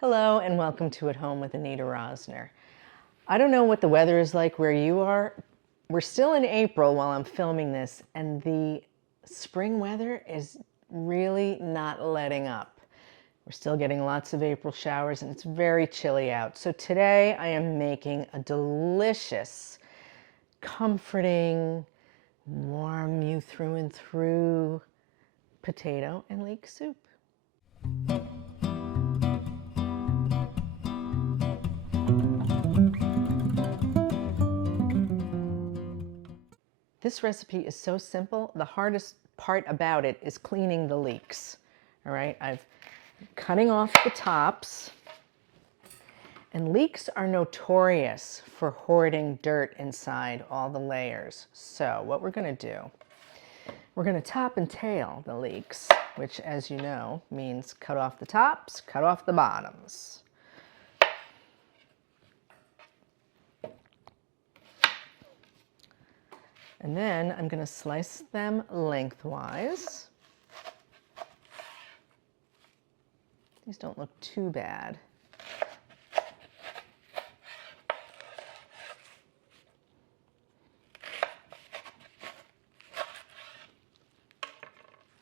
Hello and welcome to At Home with Anita Rosner. I don't know what the weather is like where you are. We're still in April while I'm filming this, and the spring weather is really not letting up. We're still getting lots of April showers and it's very chilly out. So today I am making a delicious, comforting, warm you through and through potato and leek soup. This recipe is so simple. The hardest part about it is cleaning the leeks. All right, I'm cutting off the tops. And leeks are notorious for hoarding dirt inside all the layers. So what we're going to do, we're going to top and tail the leeks, which, as you know, means cut off the tops, cut off the bottoms. And then I'm going to slice them lengthwise. These don't look too bad.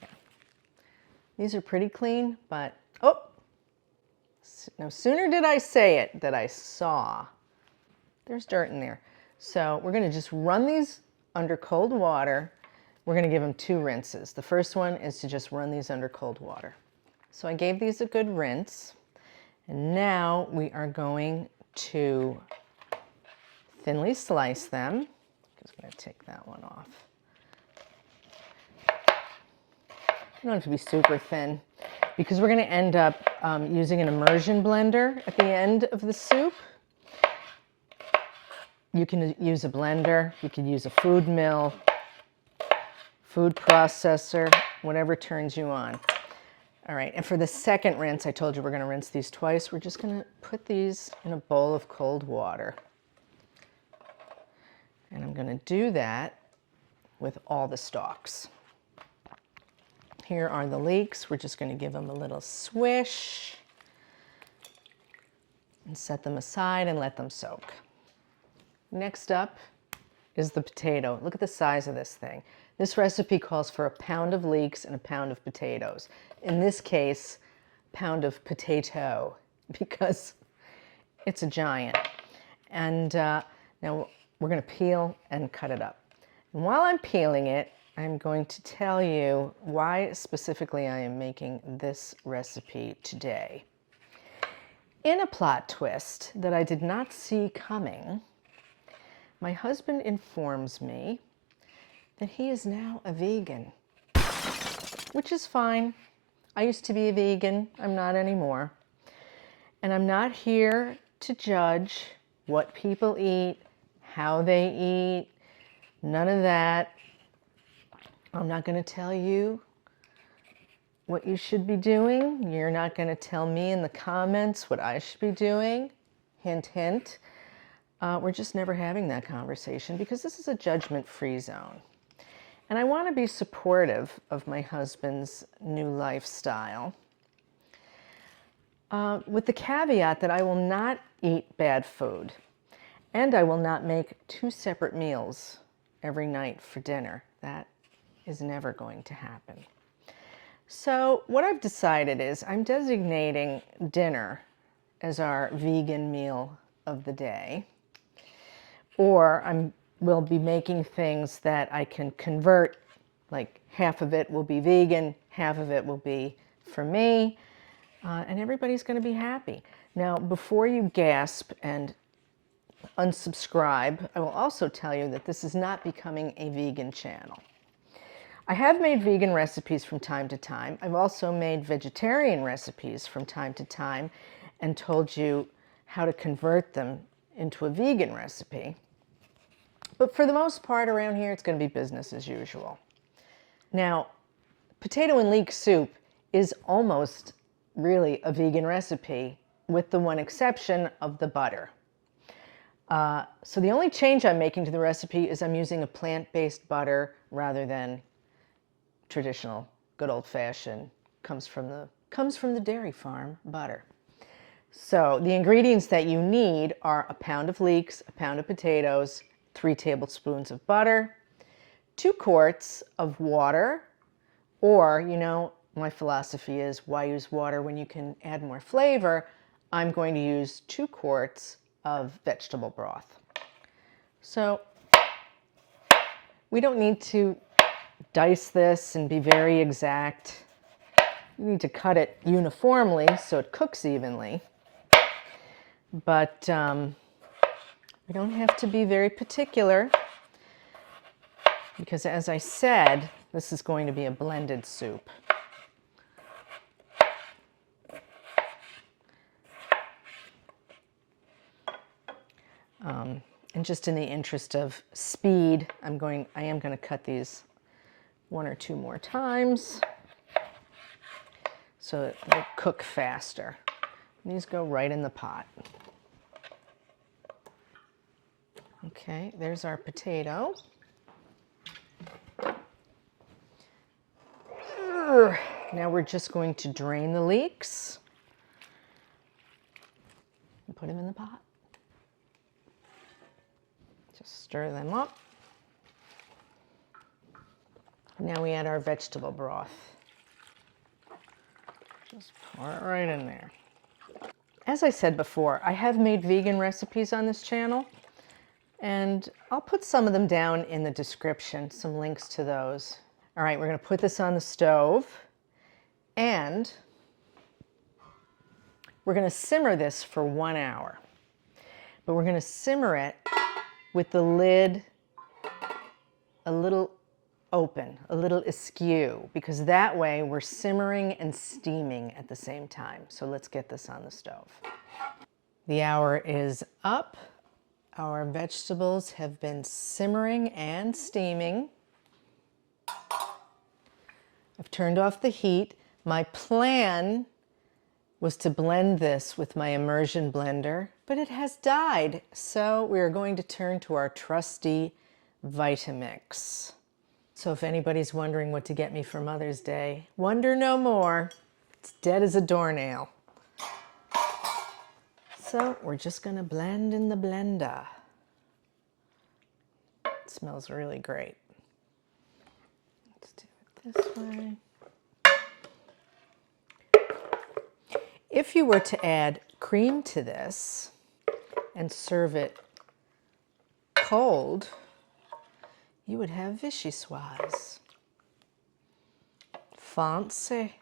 Yeah. These are pretty clean, but oh, no sooner did I say it that I saw there's dirt in there. So we're going to just run these under cold water. We're going to give them 2 rinses. The first one is to just run these under cold water. So I gave these a good rinse, and now we are going to thinly slice them. Just going to take that one off. You don't have to be super thin because we're going to end up using an immersion blender at the end of the soup. You can use a blender, you can use a food mill, food processor, whatever turns you on. All right, and for the second rinse, I told you we're going to rinse these twice. We're just going to put these in a bowl of cold water. And I'm going to do that with all the stalks. Here are the leeks. We're just going to give them a little swish and set them aside and let them soak. Next up is the potato. Look at the size of this thing. This recipe calls for 1 pound of leeks and 1 pound of potatoes. In this case, pound of potato, because it's a giant. And now we're going to peel and cut it up. And while I'm peeling it, I'm going to tell you why specifically I am making this recipe today. In a plot twist that I did not see coming, my husband informs me that he is now a vegan, which is fine. I used to be a vegan. I'm not anymore. And I'm not here to judge what people eat, how they eat, none of that. I'm not going to tell you what you should be doing. You're not going to tell me in the comments what I should be doing. Hint, hint. We're just never having that conversation because this is a judgment-free zone. And I want to be supportive of my husband's new lifestyle, with the caveat that I will not eat bad food, and I will not make 2 separate meals every night for dinner. That is never going to happen. So what I've decided is I'm designating dinner as our vegan meal of the day. Or we'll be making things that I can convert, like half of it will be vegan, half of it will be for me, and everybody's going to be happy. Now, before you gasp and unsubscribe, I will also tell you that this is not becoming a vegan channel. I have made vegan recipes from time to time. I've also made vegetarian recipes from time to time and told you how to convert them into a vegan recipe. But for the most part around here, it's going to be business as usual. Now, potato and leek soup is almost really a vegan recipe, with the one exception of the butter. So the only change I'm making to the recipe is I'm using a plant-based butter rather than traditional, good old-fashioned, comes from the dairy farm butter. So the ingredients that you need are a pound of leeks, a pound of potatoes, 3 tablespoons of butter, 2 quarts of water, or, you know, my philosophy is why use water when you can add more flavor? I'm going to use 2 quarts of vegetable broth. So we don't need to dice this and be very exact. You need to cut it uniformly so it cooks evenly. But we don't have to be very particular because, as I said, this is going to be a blended soup. And just in the interest of speed, I am going to cut these 1 or 2 more times so that they cook faster. These go right in the pot. Okay, there's our potato. Now we're just going to drain the leeks and put them in the pot. Just stir them up. Now we add our vegetable broth. Just pour it right in there. As I said before, I have made vegan recipes on this channel, and I'll put some of them down in the description, some links to those. All right, we're going to put this on the stove, and we're going to simmer this for 1 hour. But we're going to simmer it with the lid a little open, a little askew, because that way we're simmering and steaming at the same time. So let's get this on the stove. The hour is up. Our vegetables have been simmering and steaming. I've turned off the heat. My plan was to blend this with my immersion blender, but it has died. So we are going to turn to our trusty Vitamix. So if anybody's wondering what to get me for Mother's Day, wonder no more. It's dead as a doornail. So we're just going to blend in the blender. It smells really great. Let's do it this way. If you were to add cream to this and serve it cold, you would have vichyssoise. Fancy.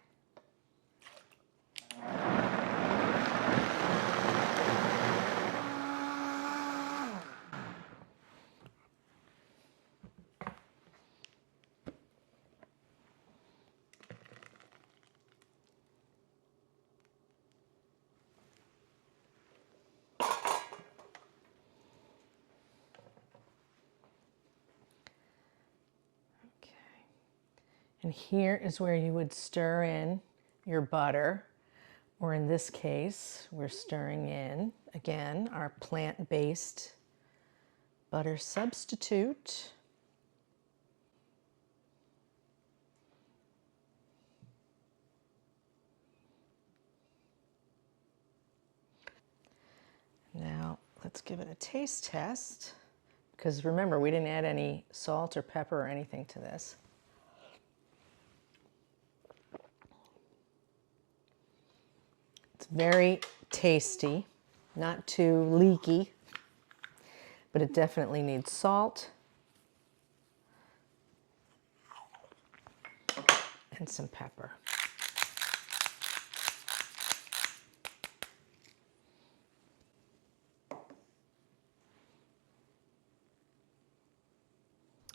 And here is where you would stir in your butter, or in this case, we're stirring in, again, our plant-based butter substitute. Now, let's give it a taste test, because remember, we didn't add any salt or pepper or anything to this. Very tasty, not too leaky, but it definitely needs salt and some pepper.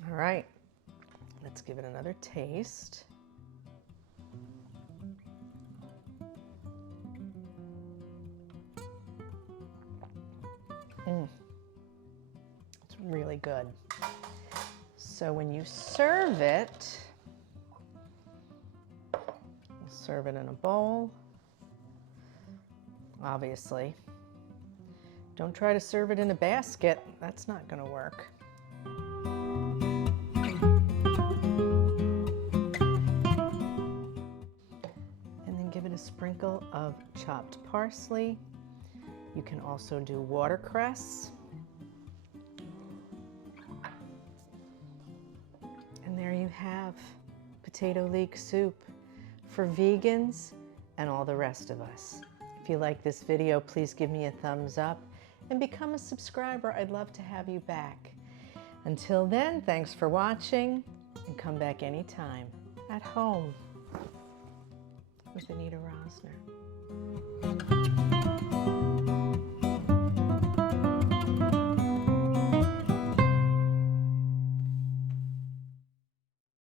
All right, let's give it another taste. It's really good. So when you serve it, serve it in a bowl, obviously. Don't try to serve it in a basket. That's not going to work. And then give it a sprinkle of chopped parsley You can also do watercress. And there you have potato leek soup for vegans and all the rest of us. If you like this video, please give me a thumbs up and become a subscriber. I'd love to have you back. Until then, thanks for watching, and come back anytime at home with Anita Rosner.